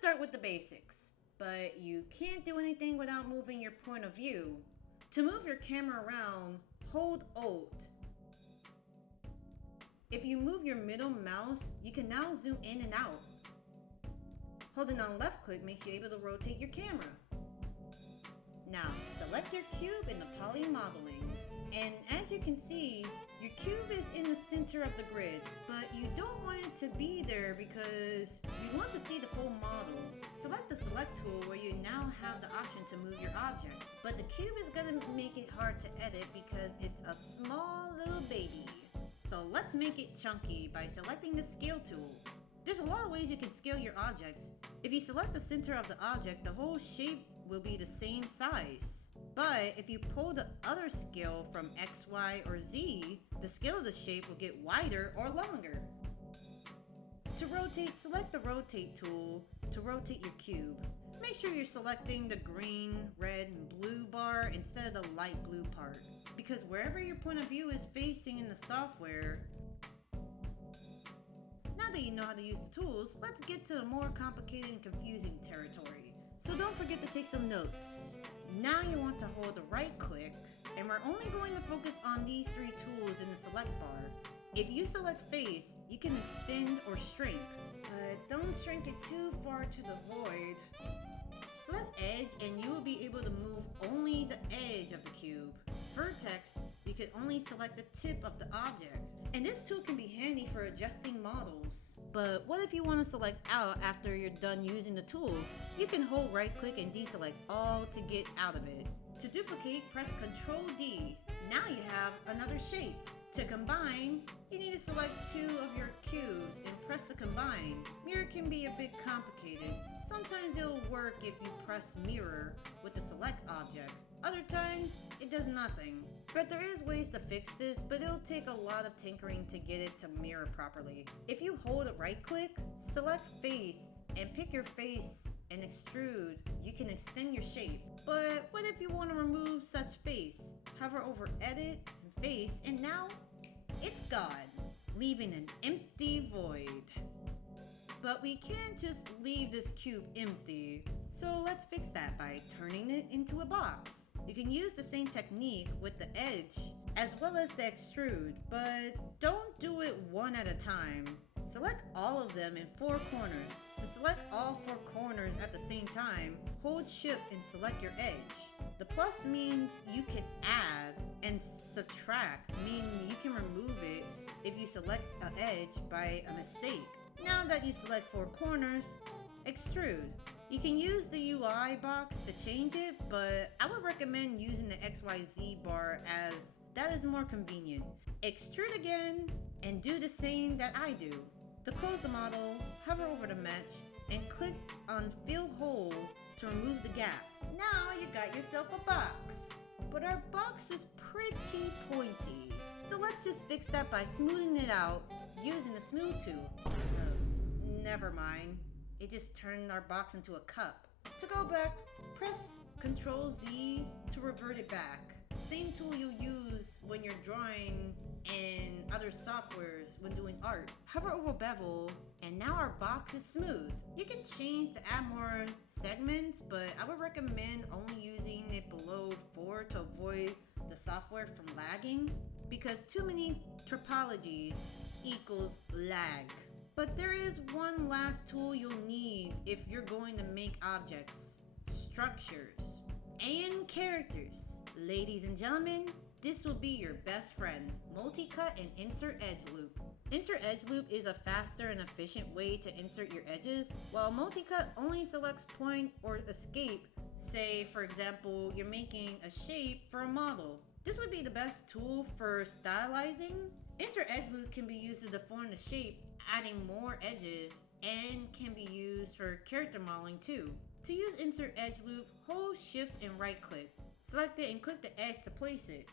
start with the basics, but you can't do anything without moving your point of view. To move your camera around, hold Alt. If you move your middle mouse, you can now zoom in and out. Holding on left click makes you able to rotate your camera. Now, select your cube in the poly modeling. And as you can see, your cube is in the center of the grid, but you don't want it to be there because you want to see the full model. Select the select tool where you now have the option to move your object. But the cube is gonna make it hard to edit because it's a small little baby. So let's make it chunky by selecting the scale tool. There's a lot of ways you can scale your objects. If you select the center of the object, the whole shape will be the same size. But if you pull the other scale from X, Y, or Z, the scale of the shape will get wider or longer. To rotate, select the rotate tool to rotate your cube. Make sure you're selecting the green, red, and blue bar instead of the light blue part, because wherever your point of view is facing in the software. Now that you know how to use the tools, let's get to the more complicated and confusing territory. So don't forget to take some notes. Now you want to hold the right click, and we're only going to focus on these three tools in the select bar. If you select face, you can extend or shrink, but don't shrink it too far to the void. Select edge and you will be able to move only the edge of the cube. Vertex, you can only select the tip of the object. And this tool can be handy for adjusting models. But what if you want to select out after you're done using the tool? You can hold right click and deselect all to get out of it. To duplicate, press Ctrl D. Now you have another shape. To combine, you need to select two of your cubes and press the combine. Mirror can be a bit complicated. Sometimes it'll work if you press mirror with the select object. Other times, it does nothing. But there is ways to fix this, but it'll take a lot of tinkering to get it to mirror properly. If you hold a right click, select face, and pick your face and extrude, you can extend your shape. But what if you want to remove such face? Hover over edit and face, and now it's gone, leaving an empty void. But we can't just leave this cube empty. So let's fix that by turning it into a box. You can use the same technique with the edge as well as the extrude, but don't do it one at a time. Select all of them in 4 corners. To select all 4 corners at the same time, hold shift and select your edge. The plus means you can add, and subtract meaning you can remove it if you select an edge by a mistake. Now that you select 4 corners, extrude. You can use the UI box to change it, but I would recommend using the XYZ bar as that is more convenient. Extrude again and do the same that I do. To close the model, hover over the mesh and click on Fill Hole to remove the gap. Now you got yourself a box. But our box is pretty pointy. So let's just fix that by smoothing it out using the smooth tool. Never mind. It just turned our box into a cup. To go back, press Ctrl Z to revert it back. Same tool you'll use when you're drawing and other softwares when doing art. Hover over bevel, and now our box is smooth. You can change to add more segments, but I would recommend only using it below 4 to avoid the software from lagging, because too many topologies equals lag. But there is one last tool you'll need if you're going to make objects: structures and characters. Ladies and gentlemen, this will be your best friend: multi-cut and insert edge loop. Insert edge loop is a faster and efficient way to insert your edges, while multi-cut only selects point or escape. Say, for example, you're making a shape for a model. This would be the best tool for stylizing. Insert edge loop can be used to deform the shape, adding more edges, and can be used for character modeling too. To use insert edge loop, hold shift and right click. Select it and click the edge to place it.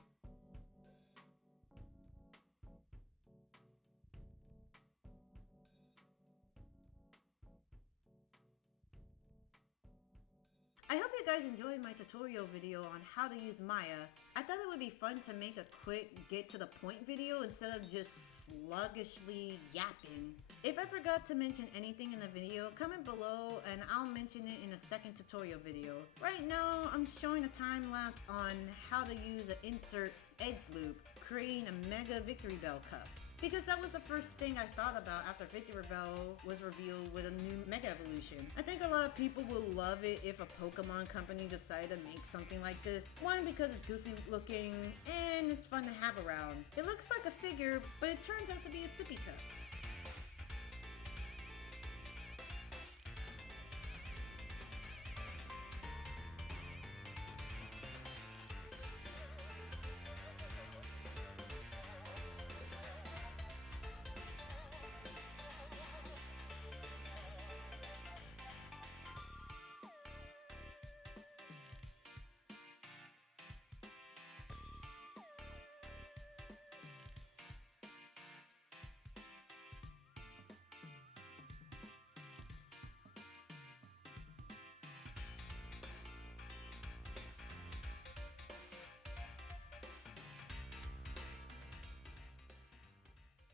I hope you guys enjoyed my tutorial video on how to use Maya. I thought it would be fun to make a quick get to the point video instead of just sluggishly yapping. If I forgot to mention anything in the video, comment below and I'll mention it in a second tutorial video. Right now, I'm showing a time lapse on how to use an insert edge loop, creating a mega Victory Bell cup. Because that was the first thing I thought about after Victory Bell was revealed with a new Mega Evolution. I think a lot of people will love it if a Pokemon company decided to make something like this. One, because it's goofy looking and it's fun to have around. It looks like a figure, but it turns out to be a sippy cup.